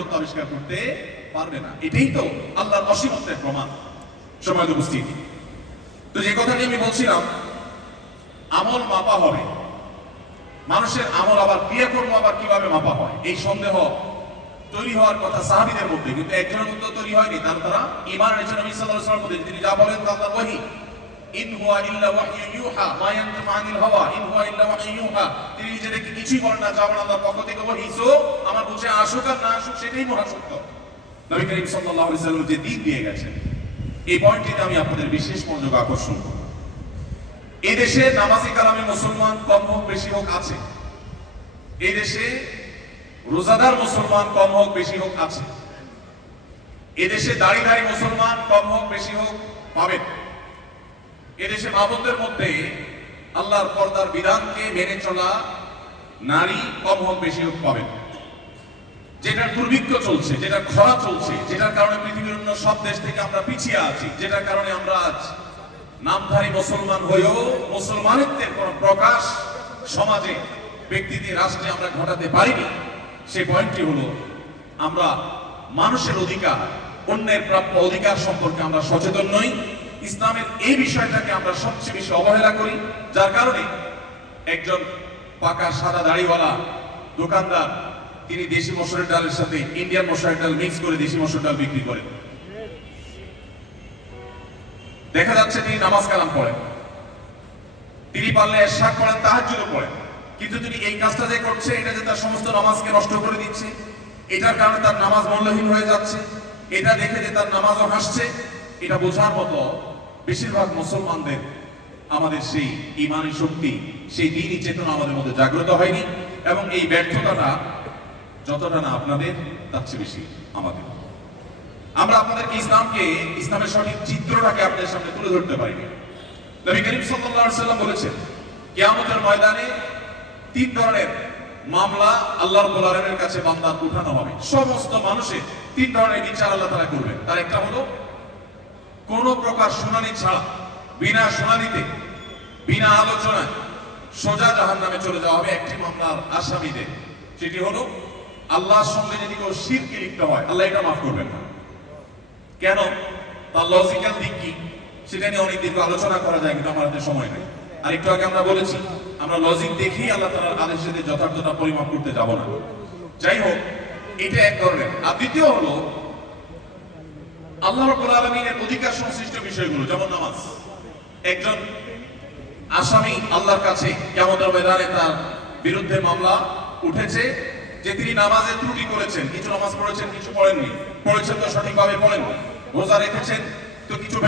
পর্যন্ত আবিষ্কার করতে পারবে না। এটাই তো আল্লাহর অসীমত্বের প্রমাণ। সময় উপস্থিতি, তো যে কথাটি আমি বলছিলাম, আমল মাপা হবে, মানুষের আমল আবার ক্রিয়াকর্ম আবার কিভাবে মাপা হয়, এই সন্দেহ তৈরি হওয়ার কথা সাহাবীদের মধ্যে, কিন্তু একজনের মধ্যে তৈরি হয়নি। তারা ঈমান এনেছেন নবী সাল্লাল্লাহু আলাইহি ওয়াসাল্লামের মধ্যে, তিনি যা বলেন তা আল্লাহর ওহী। ইন হুয়া ইল্লা ওয়াহয়ুন ইউহা মা ইয়ানতিকু আনিল হাওয়া ইন হুয়া ইল্লা ওয়াহয়ুন ইউহা। তিনি নিজে থেকে কিছুই বলেন না, যা বলেন আল্লাহর পক্ষ থেকে ওহী। সো আমার বুঝে আসুক আর না আসুক সেটাই মহাসত্য। নবী করিম সাল্লাল্লাহু আলাইহি ওয়াসাল্লাম যে দিন দিয়ে গেছেন, এই পয়েন্টটিতে আমি আপনাদের বিশেষ মনোযোগ আকর্ষণ করব। এই দেশে নামাজি কালামে মুসলমান কম হোক বেশি হোক আছে, এই দেশে রোজাদার মুসলমান কম হোক বেশি হোক আছে, এদেশে দাড়িধারী মুসলমান কম হোক বেশি হোক পাবেন। এদেশে মা বোনদের মধ্যে আল্লাহর পর্দার বিধানকে মেনে চলা নারী কম হোক বেশি হোক পাবেন। যেটার দুর্ভিক্ষ চলছে, যেটা খরা চলছে, যেটার কারণে পৃথিবীর অন্য সব দেশ থেকে আমরা পিছিয়ে আছি, যেটার কারণে আমরা আজ নামধারী মুসলমান হয়েও মুসলমানিত্বের কোন প্রকাশ সমাজে, ব্যক্তিতে, রাষ্ট্রে আমরা ঘটাতে পারিনি। সেই পয়েন্টটি হলো, আমরা মানুষের অধিকার, অন্যের প্রাপ্য অধিকার সম্পর্কে আমরা সচেতন নই। ইসলামের এই বিষয়টাকে আমরা সবচেয়ে বেশি অবহেলা করি, যার কারণে একজন পাকা সাদা দাড়িওয়ালা দোকানদার তিনি দেশি মসুরের ডালের সাথে ইন্ডিয়ান মসুরের ডাল মিক্স করে দেশি মসুর ডাল বিক্রি করেন। দেখা যাচ্ছে তিনি নামাজ কালাম পড়েন, তিনি পারলে এশরাক পড়েন, তাহাজ্জুদও পড়েন, কিন্তু তিনি এই কাজটা যে করছে, এটা যে তার সমস্ত নামাজকে নষ্ট করে দিচ্ছে, এটার কারণে তার নামাজ মূল্যহীন হয়ে যাচ্ছে, এটা দেখে যে তার নামাজও হাসছে, এটা বোঝার মতো বেশিরভাগ মুসলমানদের আমাদের সেই ঈমানী শক্তি, সেই দ্বীনি চেতনা আমাদের মধ্যে জাগ্রত হয়নি। এবং এই ব্যর্থতাটা যতটা না আপনাদের, তার চেয়ে বেশি আমাদের। আমরা আপনাদেরকে ইসলামের সঠিক চিত্রটাকে আপনাদের সামনে তুলে ধরতে পারিনি। নবী করিম সাল্লাল্লাহু আলাইহি ওয়াসাল্লাম বলেছেন, কিয়ামতের ময়দানে তিন ধরনের মামলা আল্লাহ রাব্বুল আলামিনের কাছে বান্দার উঠানো হবে। সমস্ত মানুষের তিন ধরনের বিচার আল্লাহ তাআলা করবেন। তার একটা হলো, কোন প্রকার শুনানি ছাড়া, বিনা শুনানিতে, বিনা আলোচনায় সোজা জাহান্নামে চলে যাওয়া হবে একটি মামলার আসামিদের। সেটি হলো, আল্লাহর সঙ্গে যদি কেউ শিরকে লিপ্ত হয়, আল্লাহ এটা মাফ করবেন না। কেন? তার লজিক্যাল দিক কি, সেটা নিয়ে অনেক দীর্ঘ আলোচনা করা যায়, কিন্তু আমার হাতে সময় নেই। আর একটু আগে আমরা বলেছি, আমরা লজিক দেখি আল্লাহ তাআলার আদেশের সাথে যথার্থতা পরিমাপ করতে যাব না। যাই হোক, এটা এক ধরনের। আর দ্বিতীয় হলো, আল্লাহ রাব্বুল আলামিনের অধিকার সংশ্লিষ্ট বিষয়গুলো, যেমন নামাজ। একজন আসামি আল্লাহর কাছে কিয়ামতের ময়দানে তার বিরুদ্ধে মামলা উঠেছে যে তিনি নামাজে ত্রুটি করেছেন, কিছু নামাজ পড়েছেন, কিছু পড়েননি, পড়েছেন তো সঠিকভাবে পড়েননি, রোজা রেখেছেন তো কিছু